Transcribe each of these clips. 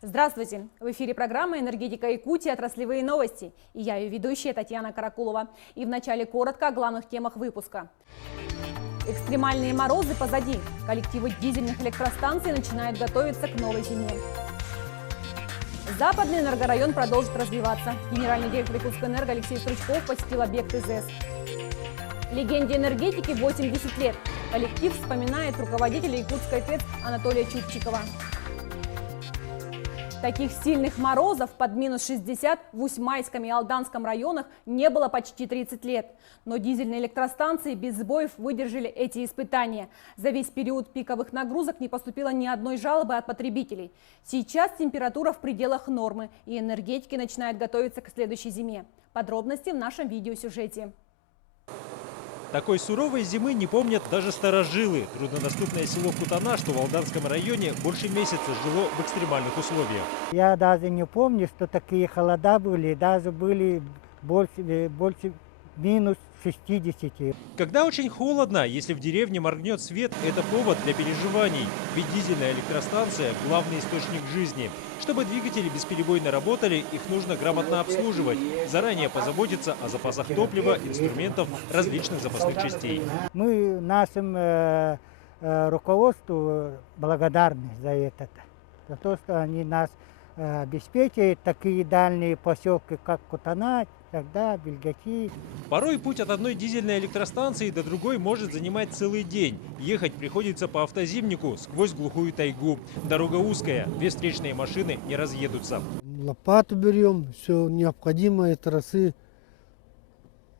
Здравствуйте! В эфире программа «Энергетика Якутии. Отраслевые новости». И я ее ведущая Татьяна Каракулова. И вначале коротко о главных темах выпуска. Экстремальные морозы позади. Коллективы дизельных электростанций начинают готовиться к новой зиме. Западный энергорайон продолжит развиваться. Генеральный директор Якутскэнерго Алексей Стручков посетил объект ИЗЭС. Легенде энергетики 80 лет. Коллектив вспоминает руководителя Якутской ТЭЦ Анатолия Чупчикова. Таких сильных морозов под минус 60 в Усьмайском и Алданском районах не было почти 30 лет. Но дизельные электростанции без сбоев выдержали эти испытания. За весь период пиковых нагрузок не поступило ни одной жалобы от потребителей. Сейчас температура в пределах нормы, и энергетики начинают готовиться к следующей зиме. Подробности в нашем видеосюжете. Такой суровой зимы не помнят даже старожилы. Труднодоступное село Кутана, что в Алданском районе, больше месяца жило в экстремальных условиях. Я даже не помню, что такие холода были, даже были больше минус 60. Когда очень холодно, если в деревне моргнет свет, это повод для переживаний. Ведь дизельная электростанция – главный источник жизни. Чтобы двигатели бесперебойно работали, их нужно грамотно обслуживать, заранее позаботиться о запасах топлива, инструментов, различных запасных частей. Мы нашим руководству благодарны за это, за то, что они нас обеспечивают такие дальние поселки, как Кутана, тогда Бельгачи. Порой путь от одной дизельной электростанции до другой может занимать целый день. Ехать приходится по автозимнику сквозь глухую тайгу. Дорога узкая, две встречные машины не разъедутся. Лопату берем, все необходимое, тросы,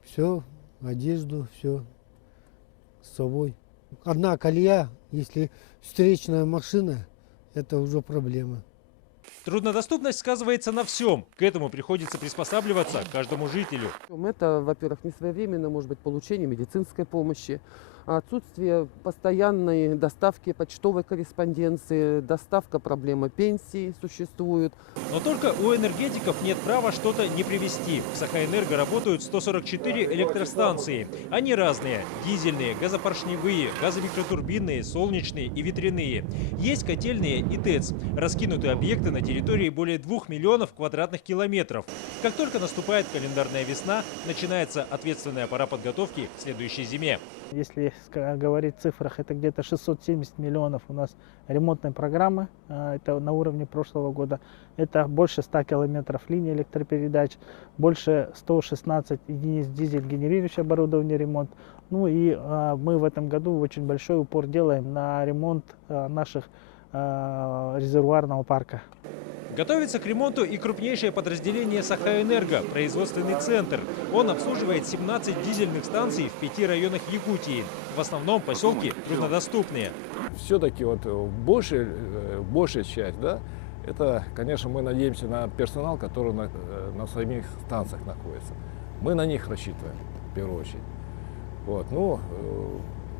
все, одежду, все с собой. Одна колея, если встречная машина, это уже проблема. Труднодоступность сказывается на всем. К этому приходится приспосабливаться каждому жителю. Это, во-первых, несвоевременно, может быть, получение медицинской помощи, отсутствие постоянной доставки почтовой корреспонденции, доставка проблемы пенсии существует. Но только у энергетиков нет права что-то не привезти. В Сахаэнерго работают 144 электростанции. Они разные – дизельные, газопоршневые, газомикротурбинные, солнечные и ветряные. Есть котельные и ТЭЦ. Раскинуты объекты на территории более 2 миллионов квадратных километров. Как только наступает календарная весна, начинается ответственная пора подготовки к следующей зиме. Если говорить в цифрах, это где-то 670 миллионов у нас ремонтной программы, это на уровне прошлого года. Это больше 100 километров линий электропередач, больше 116 единиц дизель-генерирующего оборудования ремонт. Ну и мы в этом году очень большой упор делаем на ремонт наших резервуарного парка. Готовится к ремонту и крупнейшее подразделение Сахаэнерго – производственный центр. Он обслуживает 17 дизельных станций в 5 районах Якутии. В основном поселки труднодоступные. Все-таки вот большая часть, да, это, конечно, мы надеемся на персонал, который на самих станциях находится. Мы на них рассчитываем в первую очередь. Вот, ну,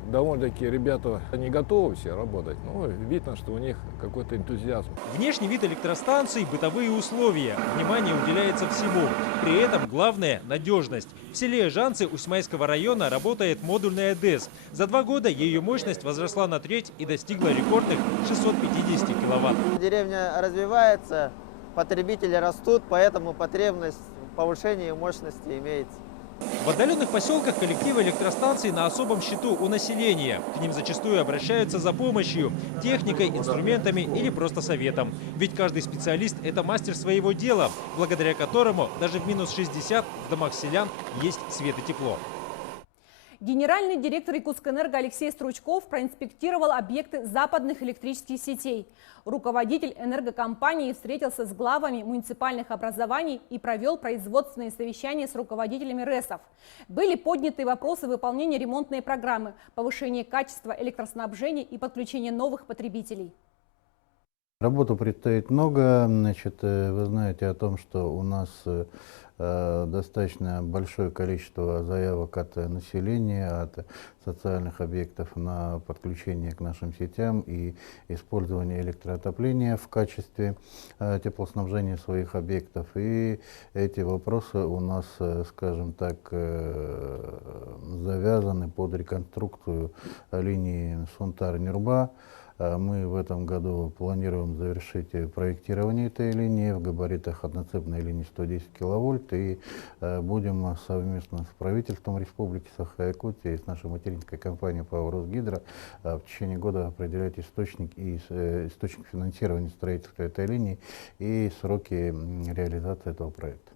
довольно-таки ребята не готовы все работать, но видно, что у них какой-то энтузиазм. Внешний вид электростанций, бытовые условия. Внимание уделяется всему. При этом главное – надежность. В селе Жанцы Усьмайского района работает модульная ДЭС. За 2 года ее мощность возросла на треть и достигла рекордных 650 киловатт. Деревня развивается, потребители растут, поэтому потребность в повышении мощности имеется. В отдаленных поселках коллективы электростанций на особом счету у населения. К ним зачастую обращаются за помощью, техникой, инструментами или просто советом. Ведь каждый специалист – это мастер своего дела, благодаря которому даже в минус 60 в домах селян есть свет и тепло. Генеральный директор Якутскэнерго Алексей Стручков проинспектировал объекты западных электрических сетей. Руководитель энергокомпании встретился с главами муниципальных образований и провел производственные совещания с руководителями РЭСов. Были подняты вопросы выполнения ремонтной программы, повышения качества электроснабжения и подключения новых потребителей. Работу предстоит много. Значит, вы знаете о том, что у нас достаточно большое количество заявок от населения, от социальных объектов на подключение к нашим сетям и использование электроотопления в качестве теплоснабжения своих объектов. И эти вопросы у нас, скажем так, завязаны под реконструкцию линии Сунтар-Нюрба. Мы в этом году планируем завершить проектирование этой линии в габаритах одноцепной линии 110 киловольт и будем совместно с правительством Республики Саха-Якутия и с нашей материнской компанией ПАО «Росгидро» в течение года определять источник финансирования строительства этой линии и сроки реализации этого проекта.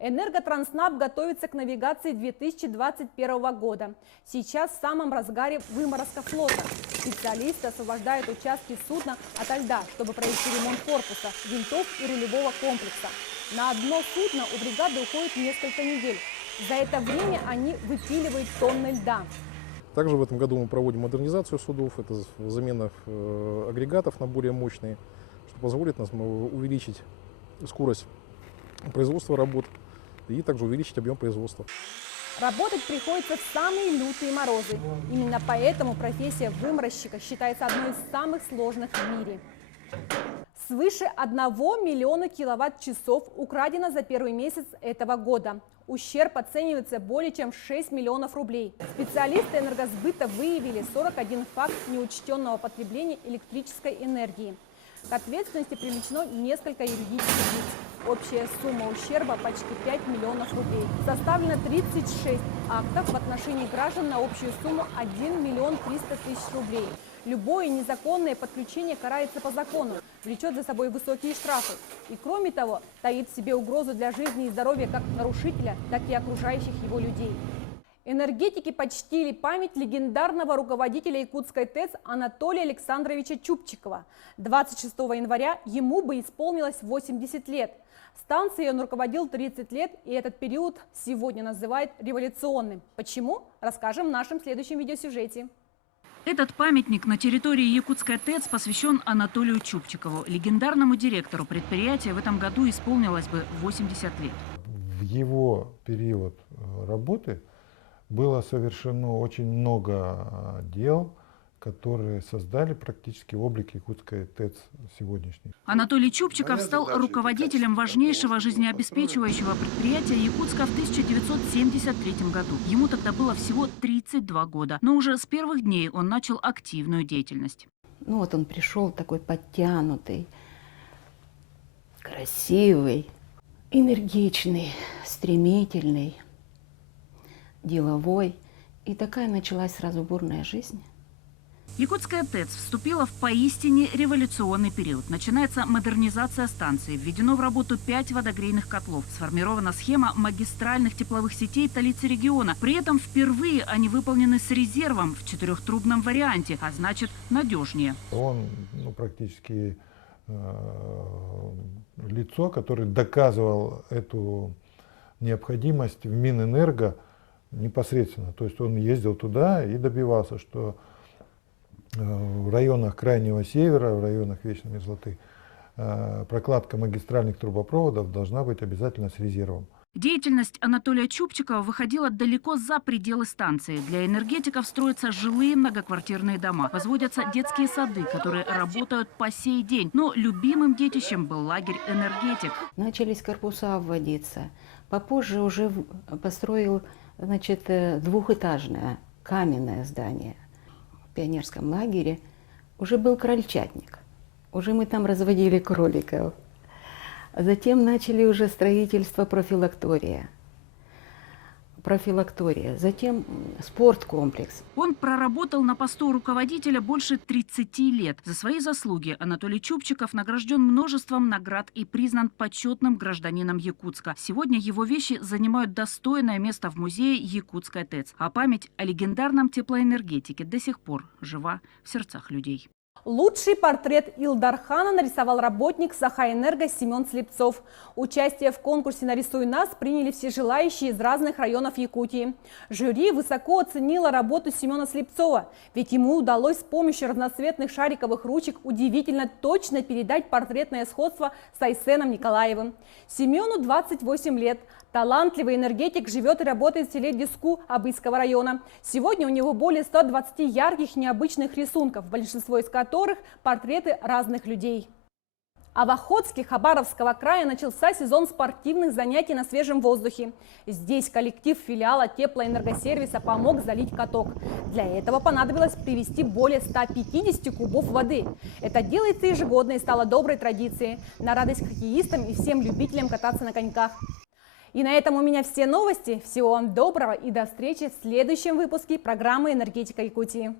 Энерготранснаб готовится к навигации 2021 года. Сейчас в самом разгаре выморозка флота. Специалисты освобождают участки судна ото льда, чтобы провести ремонт корпуса, винтов и рулевого комплекса. На одно судно у бригады уходит несколько недель. За это время они выпиливают тонны льда. Также в этом году мы проводим модернизацию судов, это замена агрегатов на более мощные, что позволит нам увеличить скорость производства работ и также увеличить объем производства. Работать приходится в самые лютые морозы. Именно поэтому профессия выморозчика считается одной из самых сложных в мире. Свыше 1 миллиона киловатт-часов украдено за первый месяц этого года. Ущерб оценивается более чем в 6 миллионов рублей. Специалисты энергосбыта выявили 41 факт неучтенного потребления электрической энергии. К ответственности привлечено несколько юридических лиц. Общая сумма ущерба почти 5 миллионов рублей. Составлено 36 актов в отношении граждан на общую сумму 1 миллион 300 тысяч рублей. Любое незаконное подключение карается по закону, влечет за собой высокие штрафы. И кроме того, таит в себе угрозу для жизни и здоровья как нарушителя, так и окружающих его людей. Энергетики почтили память легендарного руководителя Якутской ТЭЦ Анатолия Александровича Чубчикова. 26 января ему бы исполнилось 80 лет. Станцией он руководил 30 лет, и этот период сегодня называют революционным. Почему? Расскажем в нашем следующем видеосюжете. Этот памятник на территории Якутской ТЭЦ посвящен Анатолию Чубчикову. Легендарному директору предприятия в этом году исполнилось бы 80 лет. В его период работы было совершено очень много дел, которые создали практически облик Якутской ТЭЦ сегодняшней. Анатолий Чубчиков стал руководителем важнейшего жизнеобеспечивающего предприятия Якутска в 1973 году. Ему тогда было всего 32 года, но уже с первых дней он начал активную деятельность. Ну вот он пришел такой подтянутый, красивый, энергичный, стремительный, деловой. И такая началась сразу бурная жизнь. Якутская ТЭЦ вступила в поистине революционный период. Начинается модернизация станции. Введено в работу 5 водогрейных котлов. Сформирована схема магистральных тепловых сетей столицы региона. При этом впервые они выполнены с резервом в 4-трубном варианте, а значит надежнее. Он практически лицо, которое доказывал эту необходимость в Минэнерго непосредственно. То есть он ездил туда и добивался, что в районах Крайнего Севера, в районах Вечной Мерзлоты прокладка магистральных трубопроводов должна быть обязательно с резервом. Деятельность Анатолия Чубчикова выходила далеко за пределы станции. Для энергетиков строятся жилые многоквартирные дома, возводятся детские сады, которые работают по сей день. Но любимым детищем был лагерь «Энергетик». Начались корпуса вводиться. Попозже уже построил, значит, двухэтажное каменное здание. В пионерском лагере уже был крольчатник. Уже мы там разводили кроликов. Затем начали уже строительство профилактория. Затем спорткомплекс. Он проработал на посту руководителя больше 30 лет. За свои заслуги Анатолий Чубчиков награжден множеством наград и признан почетным гражданином Якутска. Сегодня его вещи занимают достойное место в музее Якутской ТЭЦ. А память о легендарном теплоэнергетике до сих пор жива в сердцах людей. Лучший портрет Илдархана нарисовал работник Саха-Энерго Семен Слепцов. Участие в конкурсе «Нарисуй нас» приняли все желающие из разных районов Якутии. Жюри высоко оценило работу Семена Слепцова, ведь ему удалось с помощью разноцветных шариковых ручек удивительно точно передать портретное сходство с Айсеном Николаевым. Семену 28 лет. Талантливый энергетик живет и работает в селе Диску Абыйского района. Сегодня у него более 120 ярких необычных рисунков, большинство из которых портреты разных людей. А в Охотске Хабаровского края начался сезон спортивных занятий на свежем воздухе. Здесь коллектив филиала теплоэнергосервиса помог залить каток. Для этого понадобилось привезти более 150 кубов воды. Это делается ежегодно и стало доброй традицией. На радость хоккеистам и всем любителям кататься на коньках. И на этом у меня все новости. Всего вам доброго и до встречи в следующем выпуске программы «Энергетика Якутии».